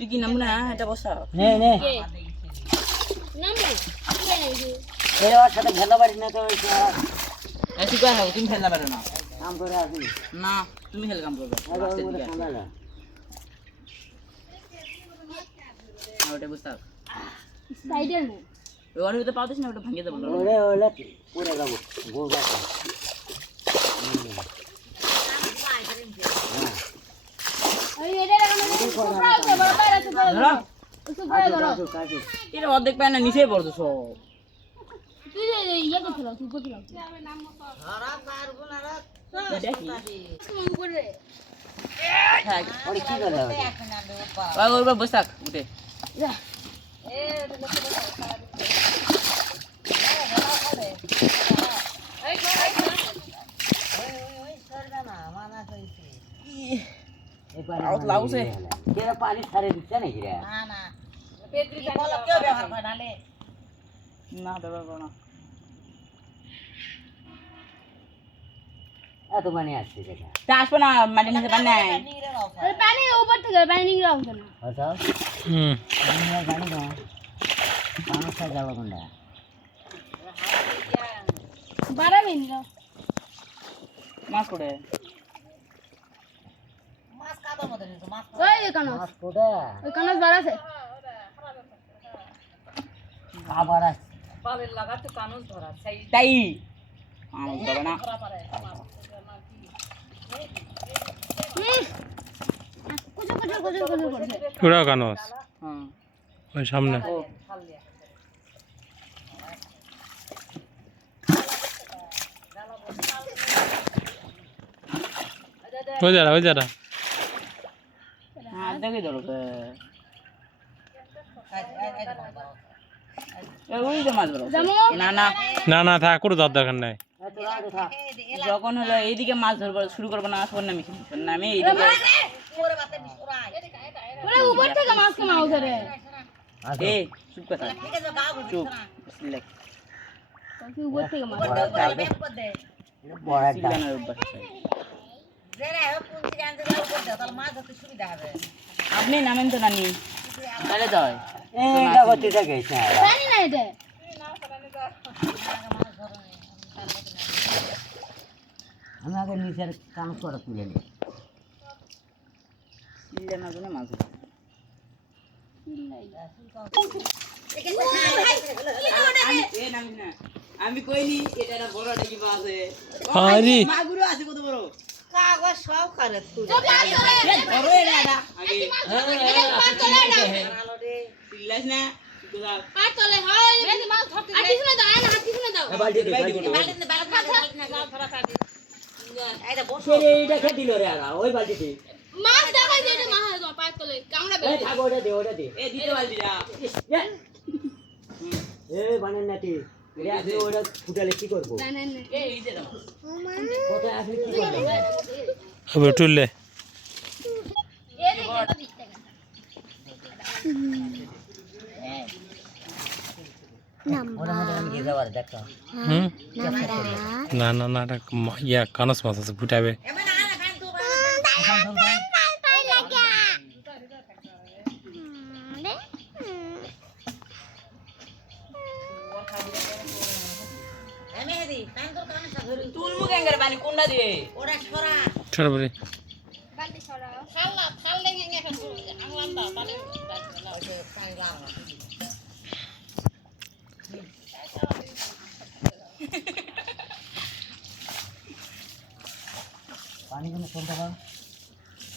তুই কি নামবো না এটা বসা নে নে এই ওর সাথে খেলা পারিস না তো এসি কয় হবে তুমি খেলতে পারো না কাম করে আসি না তুমি খেলে কাম করবে ওটা বুঝতে সাইডের না ওর ভিতরে পাওয়া না ওটা ভাঙিয়ে দেবো ওরে ওরে পুরো যাবো গোল গাছ ওই এটা লাগানো সুপ্রা আছে বড় বাইরে আছে ধরো সুপ্রা ধরো এটা অর্ধেক পায় না নিচেই পড়তো সব তুই ইয়া করছিস তুই করছিস ধরা পারবো না রে দেখি মন করে থাক ওরে কি করে ওর উপর বসাক উঠে যা আউট লাউছে কেরা পানি ছাড়ে দিচ্ছে নাকি রে না না পেট্রি বলো কেউ ব্যবহার করে না লে না ব্যবহার করো না এত পানি আসছে দেখা তা আসবো না মাটির নিচে পানি নাই নিরে রাও ওই পানি উপর থেকে পানি নিয়ে রাখছ না আচ্ছা আমি আর জানি না মানুষ সাথে যাবো কোনটা বাড়াবে নি মাছ পড়ে মাছ কাদার মধ্যে নিছো মাছ ওই কানো মাছ কোটা ওই কানো বাড়াছে আবার আসছে বালের লাগা তো কানুস ধরা সেই তাই আমার ধরে না ধরা পারে কুচু কুচু কুচু কুচু করছে পুরা কানস হ্যাঁ ওই সামনে খালিয়া ওই যারা হ্যাঁ দেখি ধরো ওই তো মাছ ধরো জামু না না না না থাক করে যাওয়ার দরকার নাই যখন হলো এইদিকে মাছ ধরবো শুরু করবো না আসবো না মিশে নামে এইদিকে ওরে বাতে মিশরাই ওরে উপর থেকে মাছ কেমাও ধরে এ চুপ কথা ঠিক আছে গা চুপ বুঝছনা বিসমিল্লাহ তুই উপর থেকে মাছ ডাল বেক করে দে বড় একটা সিগানের অভ্যাস আছে। জেরা হে পুঁতি গানতে যাও করে দাও তাহলে মাছ ধরতে সুবিধা হবে আপনি নামেন তো নানি তাহলে তো হয় এইটা করতে গেছে পানি না এটা আমি আগে নিচের কাম করে তুলে নিই সিলে না জন্য মাছ ধরে। এ নামি না আমি কইনি এটা একটা বড় একটা কি মাছ আছে আরে মাগুরো আছে কত বড় কাগজ সব করে তুই এ বড় এটা আগে আলো রে সিলাস না কোথাও পাঁচ তলে হয় মাছ ধরতে আটি শুনে দাও না হাতি শুনে দাও বালতি বালিন বালিন গাল ধরা থাকি এইটা বসো এইটা খেয়ে দিল রে আর ওই বালতিতে মাছ দেখাই দে মাছ দাও পাঁচ তলে কামড়া এই থাক ওটা দে এ দিতে পারবি না এ বানেন নাটি রে আপনি ওটা ফুটালে কি করবো না না না এ এই যে দাও কোথায় আপনি কি করবেন হবে টুললে ওটা মধ্যে আমি দিয়ে যাবার দেখো হুম না না না এটা ইয়া কানস মাছ আছে ফুটাবে এমন না না খান তো এমেদি খান তো কানে সাগরি তুল মুখ এঙ্গারে পানি কোনটা দিয়ে ওরা ছড়া ছোট বলে বালতি ছড়াও খাল্লা খাল্লে গেঙ্গে এখন আংলাম দা তালে পানি লাগা পানি কোনো শুনতে পারো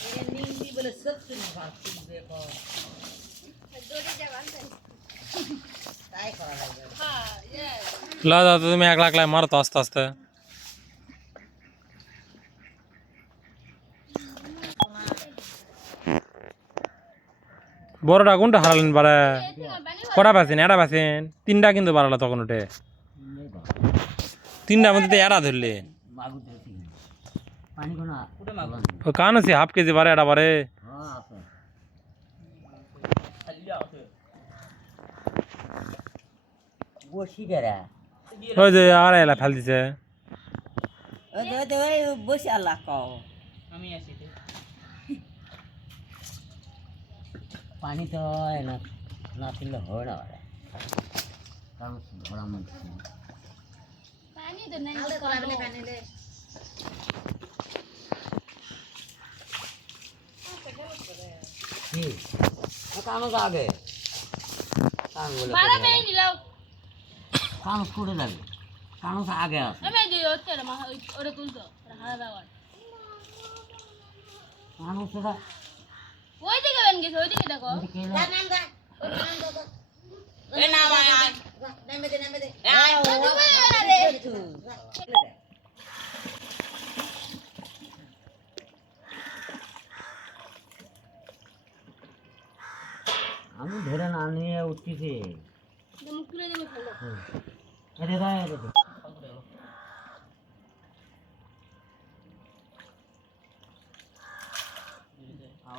এ নিন্দি বলে সত্যি ভাবছি দেখো তাই করা লাগবে লা দাও তুমি এক লাখ লাই মারো তো আস্তে আস্তে বড়টা কোনটা হারালেন বারে কটা পাচ্ছেন এটা পাচ্ছেন তিনটা কিন্তু বাড়ালো তখন উঠে তিনটার মধ্যে তো এরা ধরলেন মাগুর ধরছি পানি কোনো কুটে মাগুর ও কান আছে হাফ কেজি বারে এটা বারে হ্যাঁ আছে খালি আছে বসি গেরা ওই যে আর এলা ফেল দিছে ওই বসি আল্লাহ কও আমি আসি পানি তো না না ছিল হয় না কারণ ধরা মাছ পানি তো নাই আলে তো লাগলে পানিলে কি কানো আগে কান বলে বারা মেই নিলাও কানো করে যাবে কানো আগে আছে আমি দিই হচ্ছে রে মা ওরে তুলতো হারা দাওয়ার কানো সেটা ওই দিকে বেন গেছে ওই দিকে দেখো নাম নাম দা ওর নাম দাও এ না ভাই নামে দে আয় ডুবে রে আমি ধরে না নিয়ে উঠতেছি মুখ তুলে দেবে ফেলো এরে ভাই এরে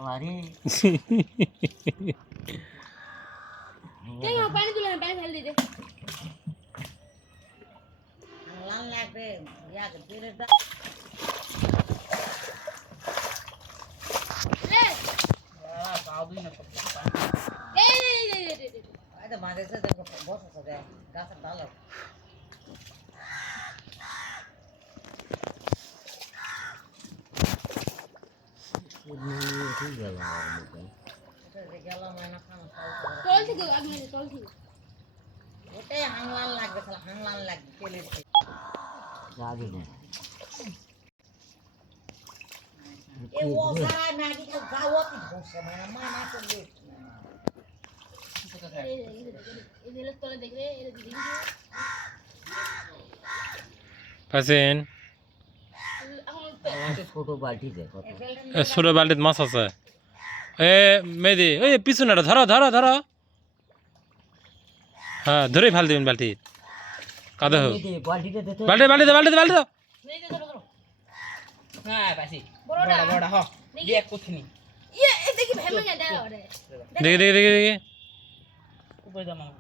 আরে কেন পানি তুলে না পানি ফেল দিতে লাল লাগবে ইয়া দিলে দা এই আরে মাঝে সে দেখো বসে দে গাছের ডাল ঠিক গেল গেলাম না খানো তল থেকে আগুন তল থেকে ওটাই হাংলাল লাগবে শালা হাংলাল লাগবে তেলের যাবে না এ ও সারা ম্যাগি তো গাওয়াতি ধোসে মানে মা না করলে এদের তলে দেখবে এর দিদি পাইছেন ছোট বালতি দে কত ছোট বালতিত মাছ আছে এ মেদি ওই পিছনে ধরো ধরো ধরো হ্যাঁ ধরেই ফেল দিবেন বালতি কাদা হোক বালতিতে দে তো বালতি বালতি বালতি বালতি দাও হ্যাঁ পাইছি বড়টা বড় হ দিয়ে কুছনি ইয়ে এ দেখি ভেমে না দাও রে দেখি দেখি দেখি দেখি উপরে দাও মামা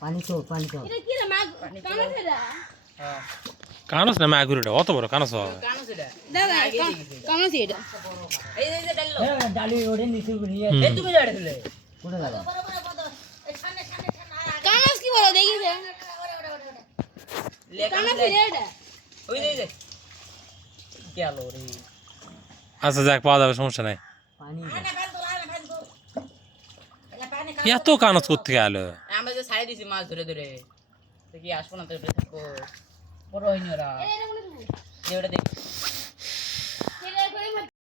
পানি তো এটা কি রে মা কানা ছেড়া হ্যাঁ কানস না মাগুরটা অত বড় কানস কানো সেটা দাদা কানা ছেড়া এই যে ডাললো ডালি ওরে নিচে নিয়ে এই তুমি যাড়ে দিলে কোনে গেল এই সামনে সামনে কানা কি বড় দেখিছে লে কানা কানো ছেড়া এটা ওই যে গেল রে আচ্ছা যাক পাওয়া যাবে সমস্যা নাই পানি এত কানস করতে গেল আমরা যে ছাড়ে দিছি মাছ ধরে ধরে তো কি আসবো না তো থাকবো বড় হয়নি ওরা এটা কোন যে ওটা দেখ